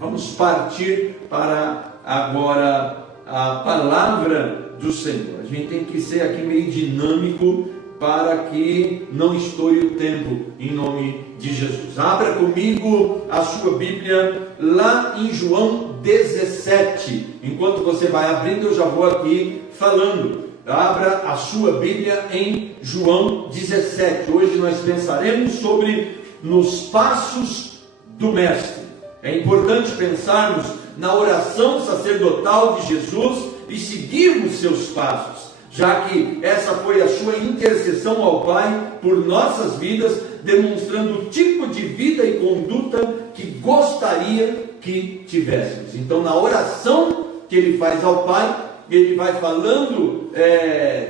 Vamos partir para agora a palavra do Senhor. A gente tem que ser aqui meio dinâmico para que não estoure o tempo, em nome de Jesus. Abra comigo a sua Bíblia lá em João 17. Enquanto você vai abrindo, eu já vou aqui falando. Abra a sua Bíblia em João 17. Hoje nós pensaremos sobre nos passos do Mestre. É importante pensarmos na oração sacerdotal de Jesus e seguirmos seus passos, já que essa foi a sua intercessão ao Pai por nossas vidas, demonstrando o tipo de vida e conduta que gostaria que tivéssemos. Então, na oração que ele faz ao Pai, ele vai falando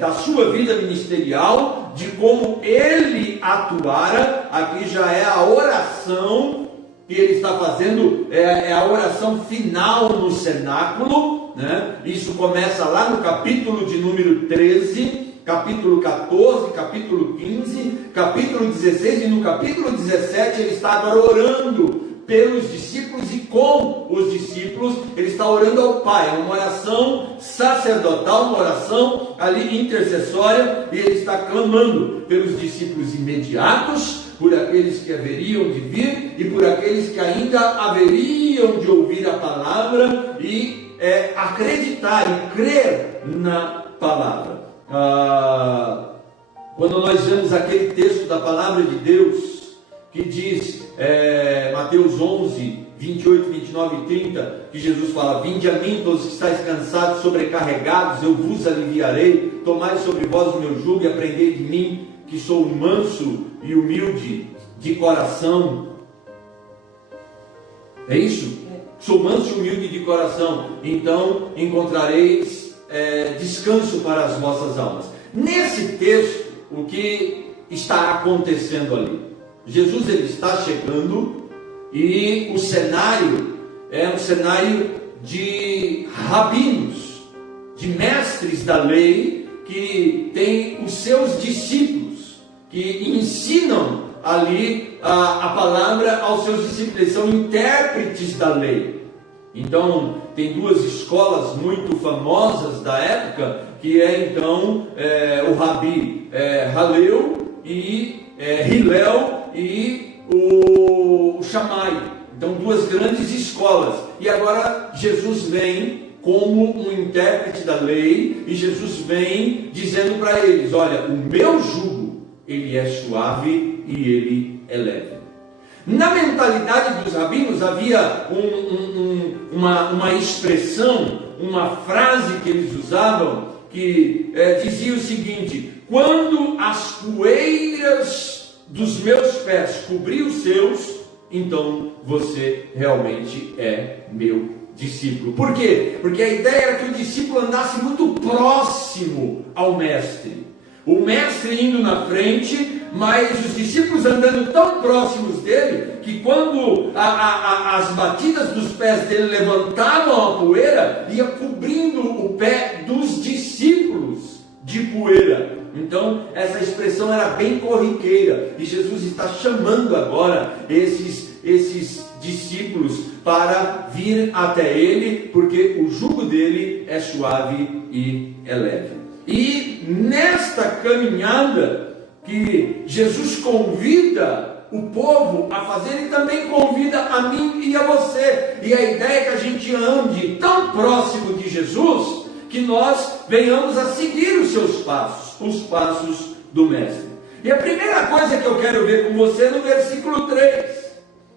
da sua vida ministerial, de como ele atuara. Aqui já é a oração que ele está fazendo, é a oração final no cenáculo, né? Isso começa lá no capítulo de número 13, capítulo 14, capítulo 15, capítulo 16, e no capítulo 17 ele está agora orando pelos discípulos e com os discípulos. Ele está orando ao Pai, é uma oração sacerdotal, uma oração ali intercessória, e ele está clamando pelos discípulos imediatos, por aqueles que haveriam de vir e por aqueles que ainda haveriam de ouvir a palavra e acreditar e crer na palavra. Quando nós vemos aquele texto da palavra de Deus que diz, Mateus 11, 28, 29 e 30, que Jesus fala: vinde a mim todos que estáis cansados, sobrecarregados, eu vos aliviarei. Tomai sobre vós o meu jugo e aprendei de mim, que sou manso e humilde de coração. É isso? Sou manso e humilde de coração, então encontrareis descanso para as vossas almas. Nesse texto, o que está acontecendo ali? Jesus ele está chegando e o cenário é um cenário de rabinos, de mestres da lei, que tem os seus discípulos, que ensinam ali a palavra aos seus discípulos. Eles são intérpretes da lei. Então tem duas escolas muito famosas da época, que então o Rabi Halel e Hillel e o Shammai. Então duas grandes escolas. E agora Jesus vem como um intérprete da lei, e Jesus vem dizendo para eles: olha, o meu jugo, ele é suave e ele é leve. Na mentalidade dos rabinos havia uma expressão, uma frase que eles usavam, que dizia o seguinte: quando as poeiras dos meus pés cobrir os seus, então você realmente é meu discípulo. Por quê? Porque a ideia era que o discípulo andasse muito próximo ao mestre. O mestre indo na frente, mas os discípulos andando tão próximos dele, que quando as batidas dos pés dele levantavam a poeira, ia cobrindo o pé dos discípulos de poeira. Então essa expressão era bem corriqueira, e Jesus está chamando agora esses discípulos para vir até ele, porque o jugo dele é suave e é leve. E nesta caminhada que Jesus convida o povo a fazer, ele também convida a mim e a você. E a ideia é que a gente ande tão próximo de Jesus, que nós venhamos a seguir os seus passos, os passos do Mestre. E a primeira coisa que eu quero ver com você é no versículo 3,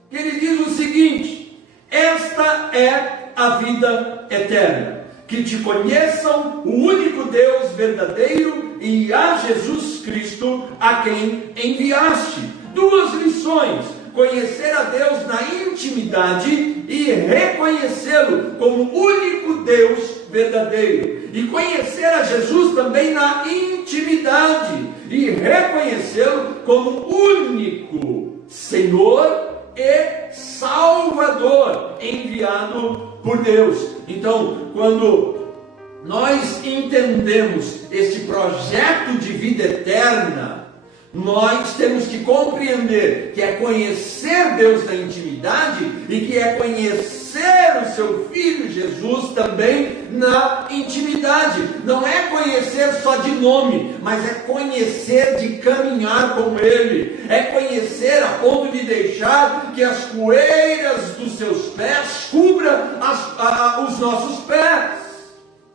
que ele diz o seguinte: esta é a vida eterna, que te conheçam o único Deus verdadeiro e a Jesus Cristo, a quem enviaste. Duas lições: conhecer a Deus na intimidade e reconhecê-lo como único Deus verdadeiro. E conhecer a Jesus também na intimidade e reconhecê-lo como único Senhor e Salvador enviado por Deus. Então, quando nós entendemos este projeto de vida eterna, nós temos que compreender que é conhecer Deus na intimidade e que é conhecer seu Filho Jesus também na intimidade. Não é conhecer só de nome, mas é conhecer de caminhar com Ele. É conhecer a ponto de deixar que as poeiras dos seus pés cubram os nossos pés.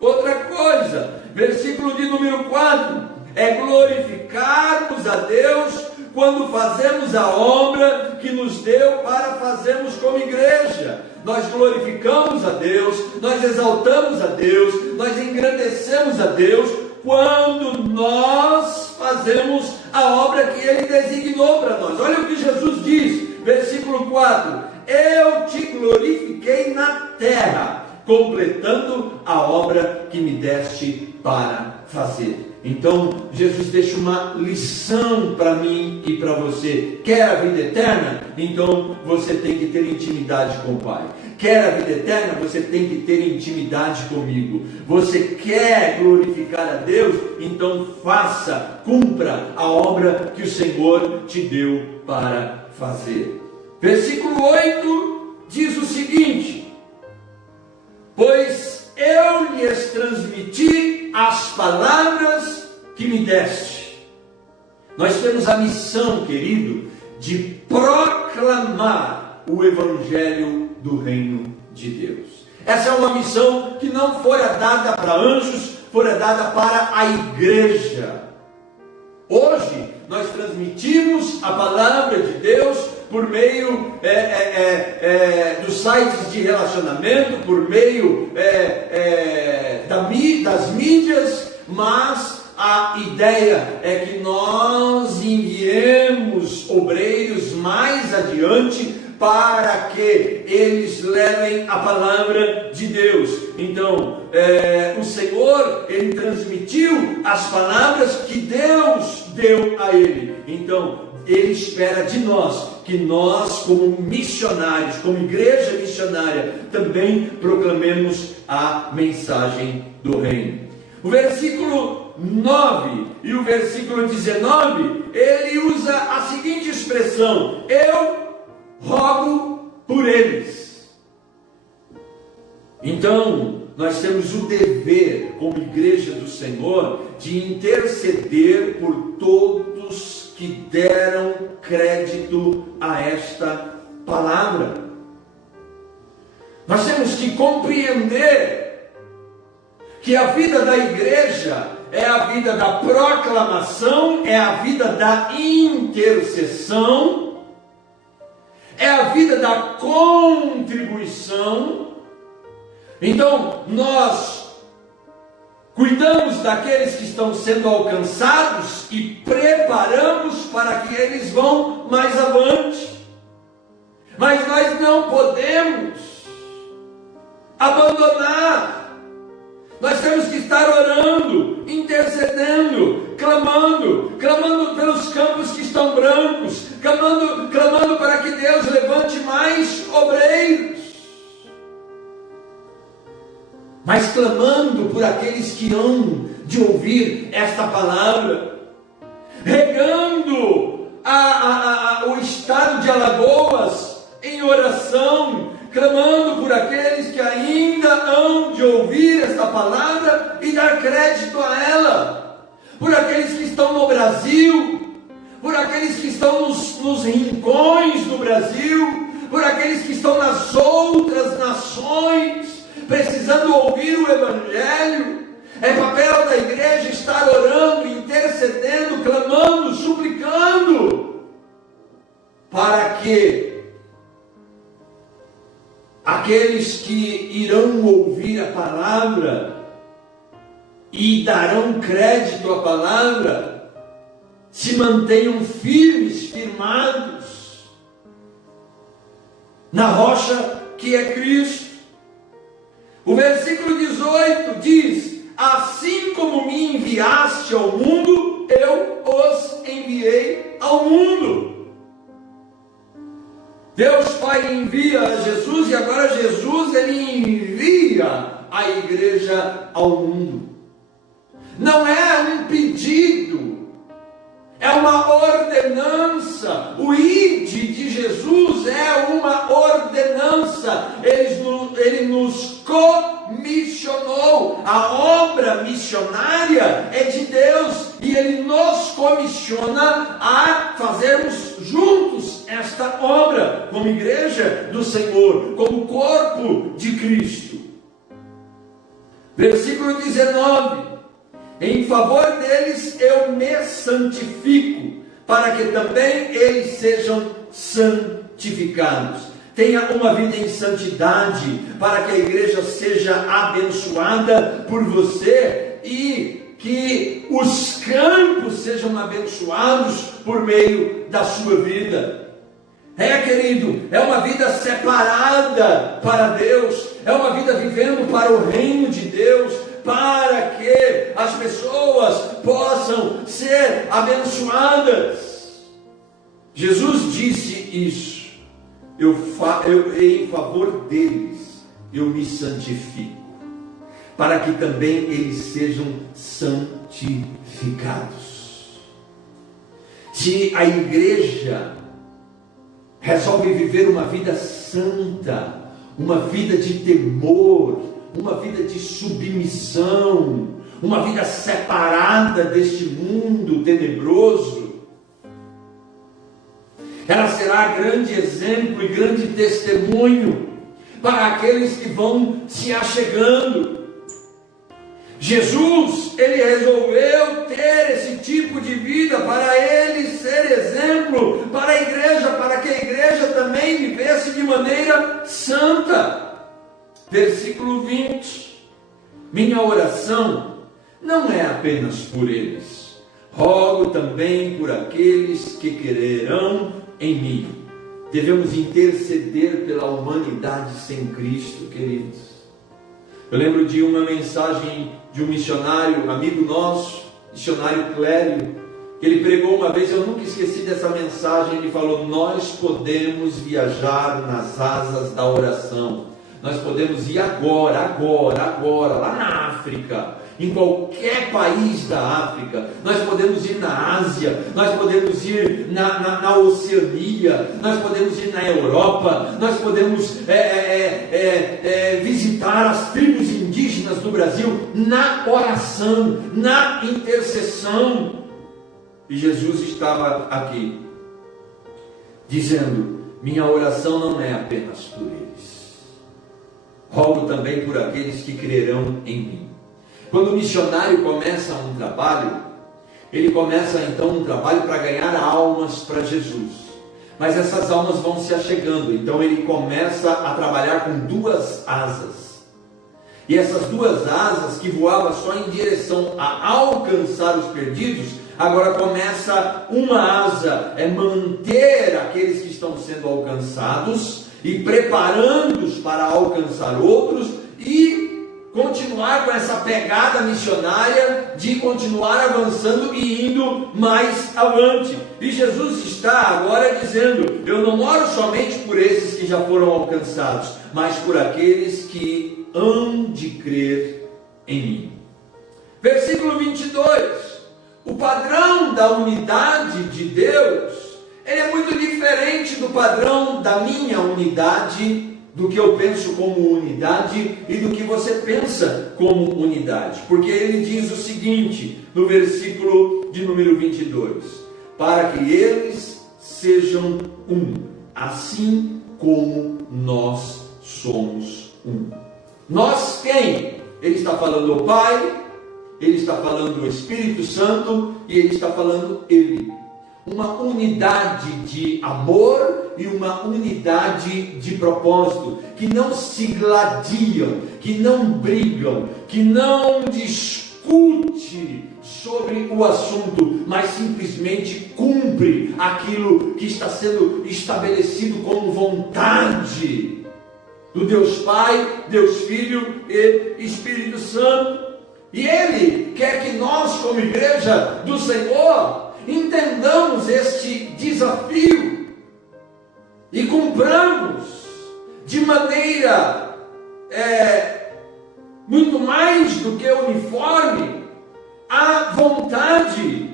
Outra coisa, versículo de número 4, é glorificarmos a Deus quando fazemos a obra que nos deu para fazermos como igreja. Nós glorificamos a Deus, nós exaltamos a Deus, nós engrandecemos a Deus quando nós fazemos a obra que Ele designou para nós. Olha o que Jesus diz, versículo 4: eu te glorifiquei na terra, completando a obra que me deste para fazer. Então, Jesus deixa uma lição para mim e para você. Quer a vida eterna? Então, você tem que ter intimidade com o Pai. Quer a vida eterna? Você tem que ter intimidade comigo. Você quer glorificar a Deus? Então, faça, cumpra a obra que o Senhor te deu para fazer. Versículo 8 diz o seguinte: pois eu lhes transmiti as palavras que me deste. Nós temos a missão, querido, de proclamar o Evangelho do Reino de Deus. Essa é uma missão que não fora dada para anjos, fora dada para a igreja. Hoje, nós transmitimos a palavra de Deus por meio dos sites de relacionamento, por meio das mídias, mas a ideia é que nós enviemos obreiros mais adiante para que eles levem a palavra de Deus. Então, o Senhor, Ele transmitiu as palavras que Deus deu a Ele. Então, Ele espera de nós que nós, como missionários, como igreja missionária, também proclamemos a mensagem do reino. O versículo 9 e o versículo 19, ele usa a seguinte expressão: eu rogo por eles. Então, nós temos o dever, como igreja do Senhor, de interceder por todos que deram crédito a esta palavra. Nós temos que compreender que a vida da igreja é a vida da proclamação, é a vida da intercessão, é a vida da contribuição. Então, nós cuidamos daqueles que estão sendo alcançados e preparamos para que eles vão mais avante. Mas nós não podemos abandonar. Nós temos que estar orando, intercedendo, clamando pelos campos que estão brancos, clamando para que Deus levante mais obreiros. Mas clamando por aqueles que hão de ouvir esta palavra, regando o estado de Alagoas em oração, clamando por aqueles que ainda hão de ouvir esta palavra e dar crédito a ela, por aqueles que estão no Brasil, por aqueles que estão nos rincões do Brasil, por aqueles que estão nas outras nações, precisando ouvir o Evangelho. É papel da igreja estar orando, intercedendo, clamando, suplicando, para que aqueles que irão ouvir a palavra e darão crédito à palavra se mantenham firmes, firmados na rocha que é Cristo. O versículo 18 diz: assim como me enviaste ao mundo, eu os enviei ao mundo. Deus Pai envia a Jesus, e agora Jesus, Ele envia a igreja ao mundo. Não é um pedido, é uma ordenança. O ide de Jesus é uma ordenança. Ele comissionou. A obra missionária é de Deus e Ele nos comissiona a fazermos juntos esta obra, como igreja do Senhor, como corpo de Cristo. Versículo 19: em favor deles eu me santifico, para que também eles sejam santificados. Tenha uma vida em santidade, para que a igreja seja abençoada por você e que os campos sejam abençoados por meio da sua vida. Querido, é uma vida separada para Deus, é uma vida vivendo para o reino de Deus, para que as pessoas possam ser abençoadas. Jesus disse isso: eu em favor deles eu me santifico, para que também eles sejam santificados. Se a igreja resolve viver uma vida santa, uma vida de temor, uma vida de submissão, uma vida separada deste mundo tenebroso, ela será grande exemplo e grande testemunho para aqueles que vão se achegando. Jesus, ele resolveu ter esse tipo de vida para ele ser exemplo para a igreja, para que a igreja também vivesse de maneira santa. Versículo 20: minha oração não é apenas por eles, rogo também por aqueles que crerão em mim. Devemos interceder pela humanidade sem Cristo, queridos. Eu lembro de uma mensagem de um missionário, amigo nosso, missionário Clério, que ele pregou uma vez. Eu nunca esqueci dessa mensagem. Ele falou: nós podemos viajar nas asas da oração. Nós podemos ir agora, lá na África, em qualquer país da África. Nós podemos ir na Ásia, nós podemos ir na Oceania, nós podemos ir na Europa, nós podemos visitar as tribos indígenas do Brasil na oração, na intercessão. E Jesus estava aqui, dizendo: minha oração não é apenas por eles, rogo também por aqueles que crerão em mim. Quando o missionário começa um trabalho, ele começa então um trabalho para ganhar almas para Jesus. Mas essas almas vão se achegando, então ele começa a trabalhar com duas asas. E essas duas asas que voavam só em direção a alcançar os perdidos, agora começa uma asa, é manter aqueles que estão sendo alcançados e preparando-os para alcançar outros, e continuar com essa pegada missionária de continuar avançando e indo mais avante. E Jesus está agora dizendo: eu não oro somente por esses que já foram alcançados, mas por aqueles que hão de crer em mim. Versículo 22: o padrão da unidade de Deus, ele é muito diferente do padrão da minha unidade, do que eu penso como unidade e do que você pensa como unidade. Porque ele diz o seguinte, no versículo de número 22: para que eles sejam um, assim como nós somos um. Nós quem? Ele está falando o Pai, ele está falando o Espírito Santo e ele está falando ele. Uma unidade de amor e uma unidade de propósito, que não se gladiam, que não brigam, que não discute sobre o assunto, mas simplesmente cumpre aquilo que está sendo estabelecido como vontade do Deus Pai, Deus Filho e Espírito Santo. E Ele quer que nós, como igreja do Senhor, entendamos este desafio e cumpramos de maneira muito mais do que uniforme a vontade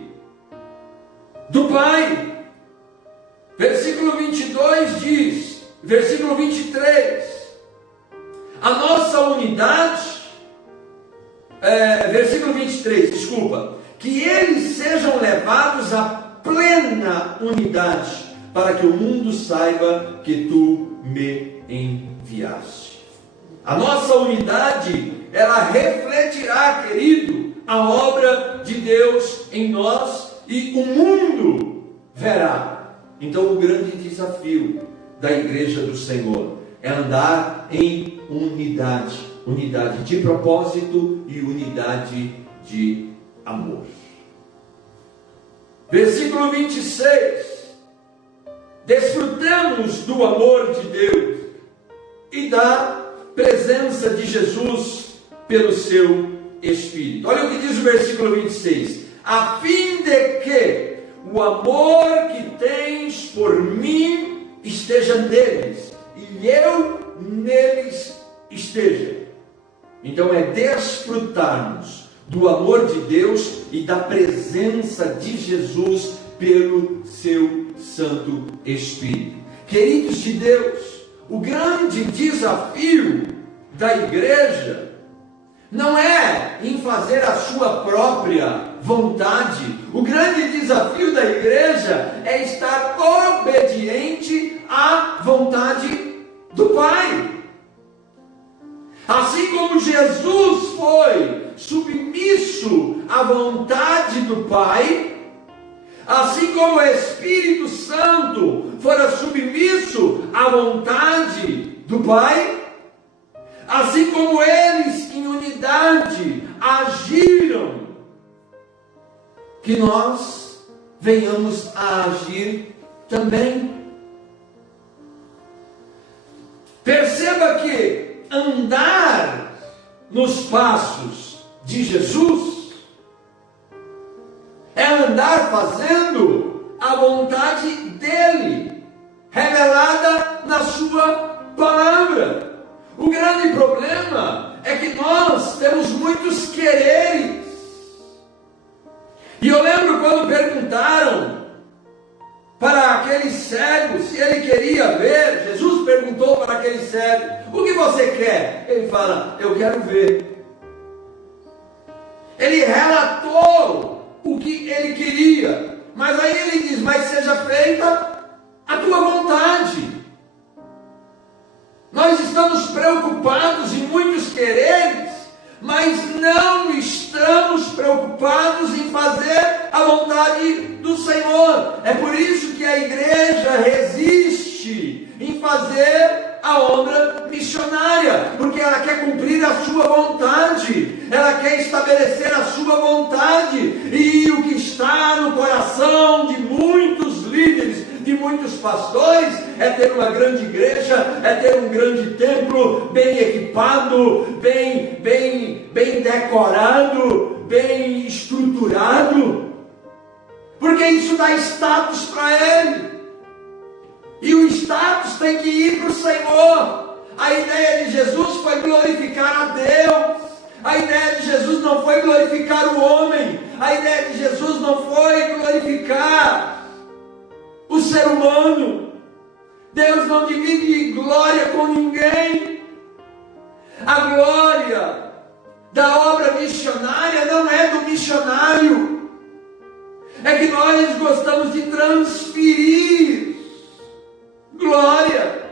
do Pai. Versículo 22 diz, versículo 23: a nossa unidade, versículo 23, desculpa, que eles sejam levados à plena unidade, para que o mundo saiba que tu me enviaste. A nossa unidade, ela refletirá, querido, a obra de Deus em nós, e o mundo verá. Então o grande desafio da igreja do Senhor é andar em unidade, unidade de propósito e unidade de amor. Versículo 26, desfrutamos do amor de Deus e da presença de Jesus pelo seu Espírito. Olha o que diz o versículo 26, a fim de que o amor que tens por mim esteja neles, e eu neles esteja. Então é desfrutarmos do amor de Deus e da presença de Jesus pelo seu Santo Espírito. Queridos de Deus, o grande desafio da igreja não é em fazer a sua própria vontade. O grande desafio da igreja é estar obediente à vontade do Pai. Assim como Jesus foi submisso à vontade do Pai, assim como o Espírito Santo fora submisso à vontade do Pai, assim como eles em unidade agiram, que nós venhamos a agir também. Perceba que andar nos passos de Jesus é andar fazendo a vontade dele, revelada na sua palavra. O grande problema é que nós temos muitos quereres. E eu lembro quando perguntaram para aquele cego se ele queria ver. Jesus perguntou para aquele cego: o que você quer? Ele fala: eu quero ver. Ele relatou o que ele queria, mas aí ele diz: mas seja feita a tua vontade. Nós estamos preocupados em muitos quereres, mas não estamos preocupados em fazer a vontade do Senhor. É por isso que a igreja resiste em fazer a obra missionária, porque ela quer cumprir a sua vontade, ela quer estabelecer a sua vontade, e o que está no coração de muitos líderes, de muitos pastores, é ter uma grande igreja, é ter um grande templo, bem equipado, bem decorado, bem estruturado, porque isso dá status para ele, e o status tem que ir para o Senhor. A ideia de Jesus foi glorificar a Deus, a ideia de Jesus não foi glorificar o homem, a ideia de Jesus não foi glorificar o ser humano. Deus não divide glória com ninguém. A glória da obra missionária não é do missionário, é que nós gostamos de transferir glória,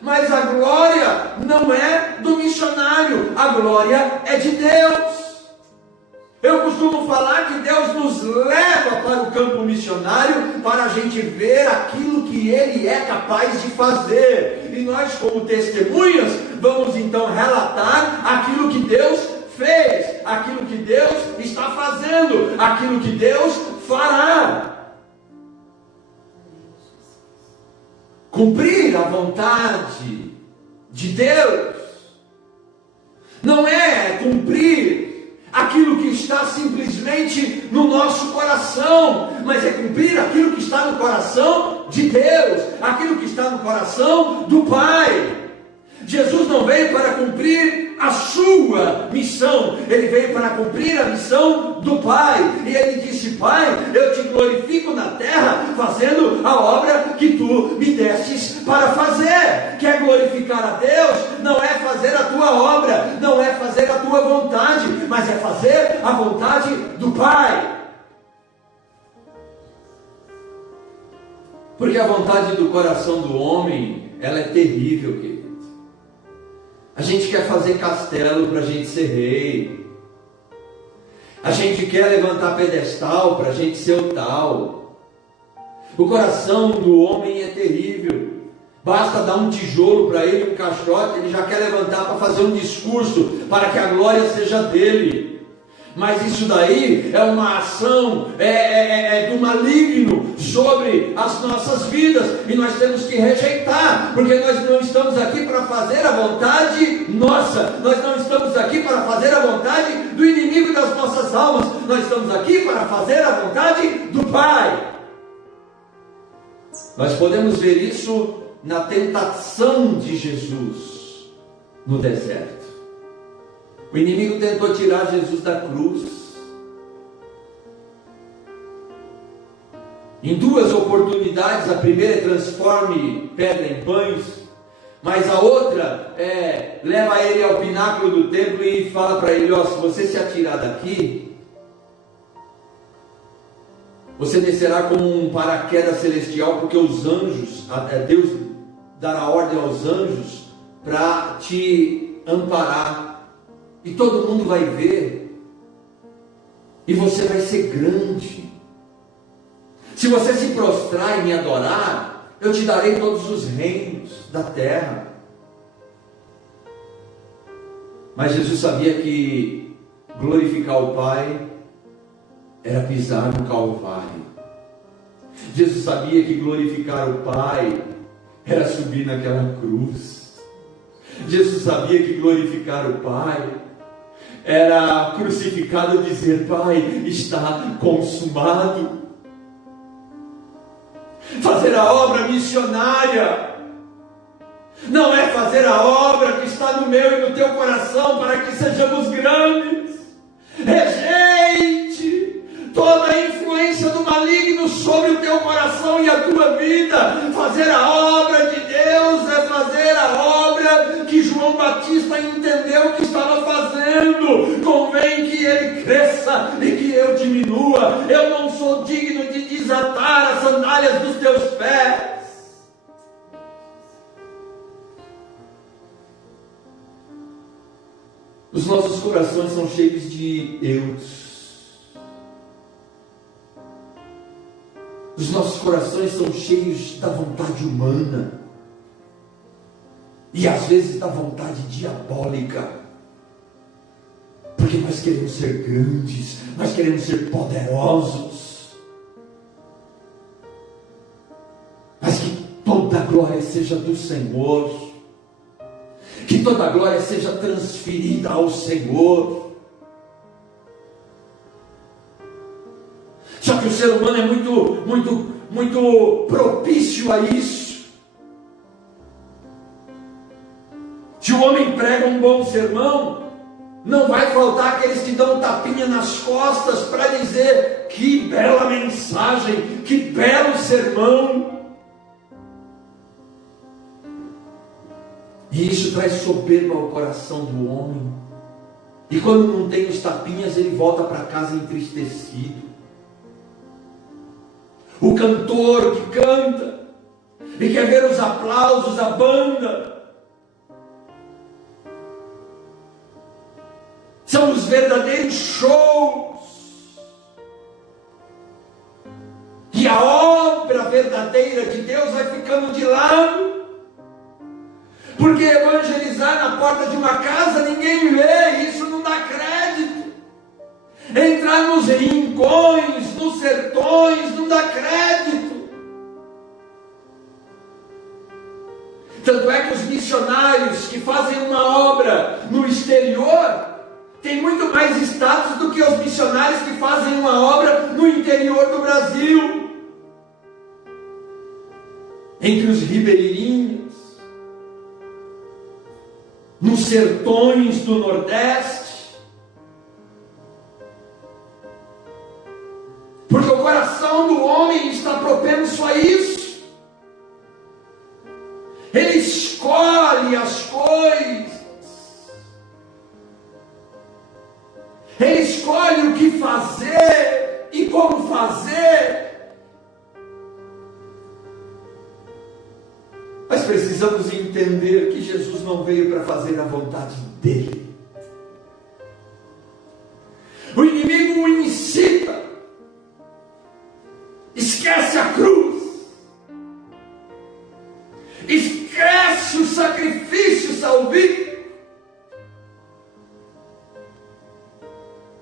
mas a glória não é do missionário, a glória é de Deus. Eu costumo falar que Deus nos leva para o campo missionário para a gente ver aquilo que Ele é capaz de fazer. E nós, como testemunhas, vamos então relatar aquilo que Deus fez, aquilo que Deus está fazendo, aquilo que Deus fará. Cumprir a vontade de Deus não é cumprir aquilo que está simplesmente no nosso coração, mas é cumprir aquilo que está no coração de Deus, aquilo que está no coração do Pai. Jesus não veio para cumprir a sua missão, ele veio para cumprir a missão do Pai, e ele disse: Pai, eu te glorifico na terra, fazendo a obra que tu me destes para fazer. Quer glorificar a Deus? Não é fazer a tua tua vontade, mas é fazer a vontade do Pai. Porque a vontade do coração do homem, ela é terrível, querido. A gente quer fazer castelo para a gente ser rei. A gente quer levantar pedestal para a gente ser o tal. O coração do homem é terrível. Basta dar um tijolo para ele, um caixote, ele já quer levantar para fazer um discurso, para que a glória seja dele. Mas isso daí é uma ação do maligno sobre as nossas vidas, e nós temos que rejeitar, porque nós não estamos aqui para fazer a vontade nossa, nós não estamos aqui para fazer a vontade do inimigo das nossas almas, nós estamos aqui para fazer a vontade do Pai. Nós podemos ver isso na tentação de Jesus no deserto. O inimigo tentou tirar Jesus da cruz. Em duas oportunidades, a primeira é transforme pedra em pães, mas a outra leva ele ao pináculo do templo e fala para ele: ó, se você se atirar daqui, você descerá como um paraquedas celestial, porque os anjos, Deus dará ordem aos anjos para te amparar. E todo mundo vai ver, e você vai ser grande. Se você se prostrar e me adorar, eu te darei todos os reinos da terra. Mas Jesus sabia que glorificar o Pai era pisar no Calvário. Jesus sabia que glorificar o Pai era subir naquela cruz. Jesus sabia que glorificar o Pai era crucificado e dizer: Pai, está consumado. Fazer a obra missionária não é fazer a obra que está no meu e no teu coração para que sejamos grandes. Rejeite toda a influência do maligno sobre o teu coração e a tua vida. Fazer a obra de Deus é fazer a obra que João Batista entendeu que estava fazendo. Convém que ele cresça e que eu diminua. Eu não sou digno de desatar as sandálias dos teus pés. Os nossos corações são cheios de eus. Os nossos corações são cheios da vontade humana. E às vezes da vontade diabólica. Porque nós queremos ser grandes, nós queremos ser poderosos. Mas que toda a glória seja do Senhor. Que toda a glória seja transferida ao Senhor. Só que o ser humano é muito propício a isso. Se o homem prega um bom sermão, não vai faltar aqueles que dão um tapinha nas costas para dizer: que bela mensagem, que belo sermão. E isso traz soberba ao coração do homem. E quando não tem os tapinhas, ele volta para casa entristecido. O cantor que canta e quer ver os aplausos da banda, são os verdadeiros shows. E a obra verdadeira de Deus vai ficando de lado. Porque evangelizar na porta de uma casa ninguém vê, isso não dá crédito. Entrar nos rincões, nos sertões, não dá crédito. Tanto é que os missionários que fazem uma obra no exterior têm muito mais status do que os missionários que fazem uma obra no interior do Brasil. Entre os ribeirinhos, nos sertões do Nordeste. Porque o coração do homem está propenso a isso. Ele escolhe as coisas que fazer e como fazer. Mas precisamos entender que Jesus não veio para fazer a vontade dele. O inimigo o incita. Esquece a cruz. Esquece o sacrifício salvífico.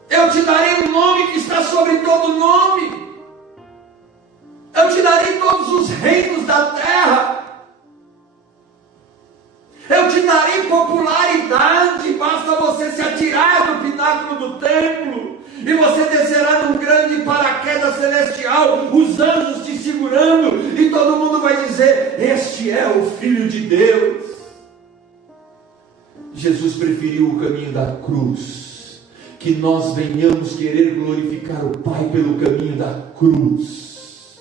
Eu te darei um nome que está sobre todo nome. Eu te darei todos os reinos da terra. Eu te darei popularidade, basta você se atirar do pináculo do templo, e você descerá num grande paraquedas celestial, os anjos te segurando, e todo mundo vai dizer: este é o Filho de Deus. Jesus preferiu o caminho da cruz, que nós venhamos querer glorificar o Pai pelo caminho da cruz,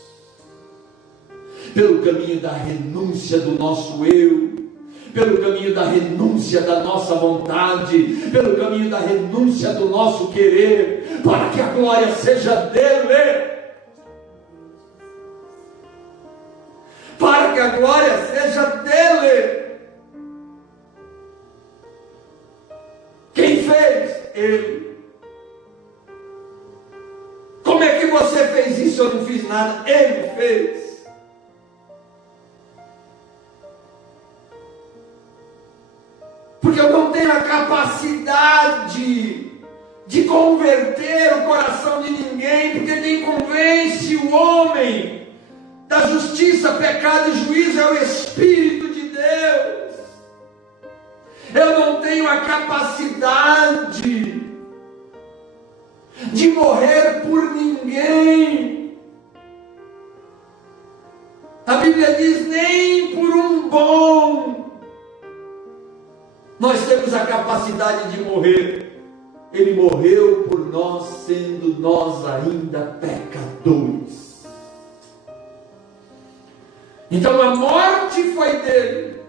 pelo caminho da renúncia do nosso eu, pelo caminho da renúncia da nossa vontade, pelo caminho da renúncia do nosso querer, para que a glória seja dele, para que a glória seja dele. Quem fez? Ele. Como é que você fez isso? Eu não fiz nada. Ele fez. Porque eu não tenho a capacidade de converter o coração de ninguém, porque quem convence o homem da justiça, pecado e juízo é o Espírito de Deus. Eu não tenho a capacidade de morrer por ninguém. A Bíblia diz: nem por um bom nós temos a capacidade de morrer. Ele morreu por nós, sendo nós ainda pecadores. Então a morte foi dele,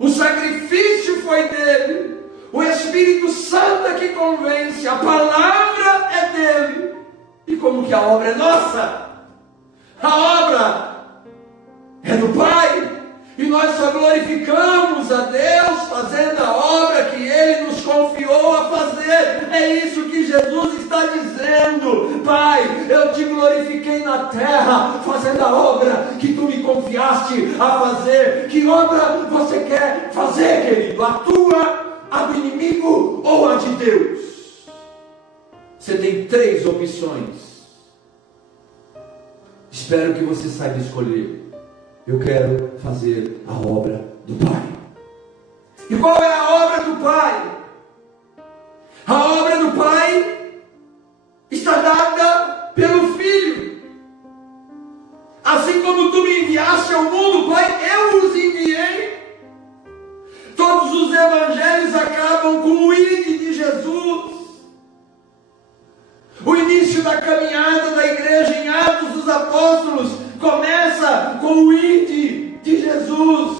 o sacrifício foi dele, o Espírito Santo é que convence, a palavra é dele. E como que a obra é nossa? A obra é do Pai. E nós só glorificamos a Deus fazendo a obra que Ele nos confiou a fazer. É isso que Jesus está dizendo: Pai, eu te glorifiquei na terra fazendo a obra que Tu me confiaste a fazer. Que obra você quer fazer, querido? A tua, a do inimigo ou a de Deus? Você tem 3 opções. Espero que você saiba escolher. Eu quero fazer a obra do Pai. E qual é a obra do Pai? A obra do Pai está dada pelo Filho. Assim como Tu me enviaste ao mundo, Pai, eu os enviei. Todos os evangelhos acabam com o ide de Jesus. O início da caminhada da igreja em Atos dos Apóstolos começa com o ide de Jesus.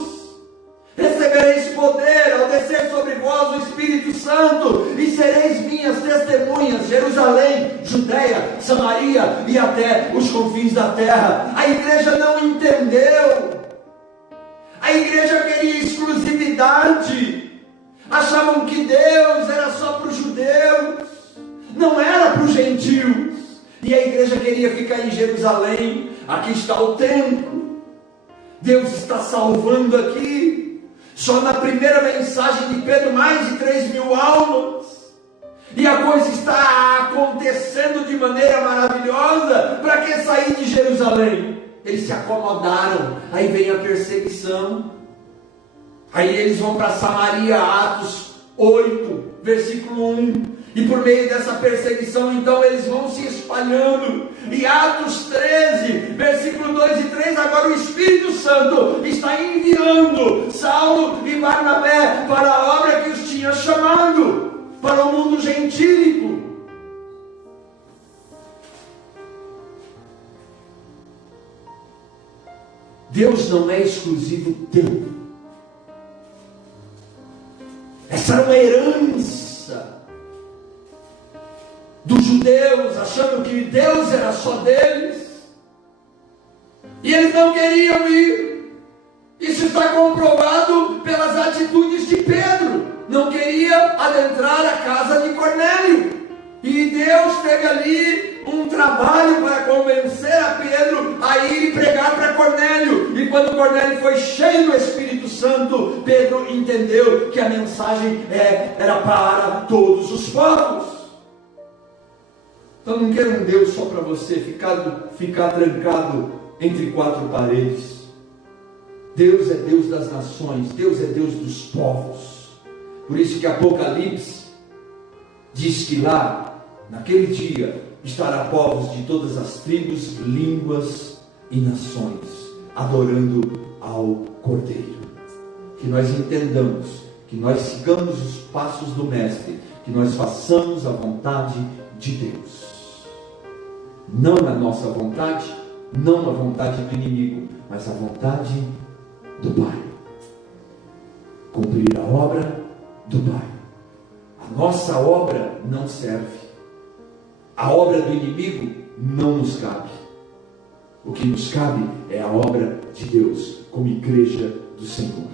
Recebereis poder ao descer sobre vós o Espírito Santo, e sereis minhas testemunhas, Jerusalém, Judeia, Samaria e até os confins da terra. A igreja não entendeu. A igreja queria exclusividade. Achavam que Deus era só para os judeus, não era para os gentios. E a igreja queria ficar em Jerusalém. Aqui está o templo, Deus está salvando aqui. Só na primeira mensagem de Pedro, mais de 3.000 almas, e a coisa está acontecendo de maneira maravilhosa. Para que sair de Jerusalém? Eles se acomodaram. Aí vem a perseguição. Aí eles vão para Samaria, Atos 8, versículo 1. E por meio dessa perseguição, então, eles vão se espalhando. E Atos 13, versículo 2 e 3, agora o Espírito Santo está enviando Saulo e Barnabé para a obra que os tinha chamado, para o mundo gentílico. Deus não é exclusivo teu. Essa era uma herança do judeus, achando que Deus era só deles. E eles não queriam ir. Isso está comprovado pelas atitudes de Pedro. Não queria adentrar a casa de Cornélio. E Deus teve ali um trabalho para convencer a Pedro a ir e pregar para Cornélio. E quando Cornélio foi cheio do Espírito Santo, Pedro entendeu que a mensagem era para todos os povos. Então não quero um Deus só para você ficar trancado entre quatro paredes. Deus é Deus das nações, Deus é Deus dos povos. Por isso que Apocalipse diz que lá, naquele dia, estará povos de todas as tribos, línguas e nações, adorando ao Cordeiro. Que nós entendamos, que nós sigamos os passos do Mestre, que nós façamos a vontade de Deus. Não a nossa vontade, não a vontade do inimigo, mas a vontade do Pai. Cumprir a obra do Pai. A nossa obra não serve. A obra do inimigo não nos cabe. O que nos cabe é a obra de Deus, como igreja do Senhor.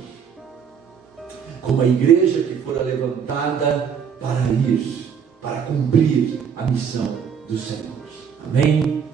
Como a igreja que fora levantada para ir, para cumprir a missão do Senhor. Amém?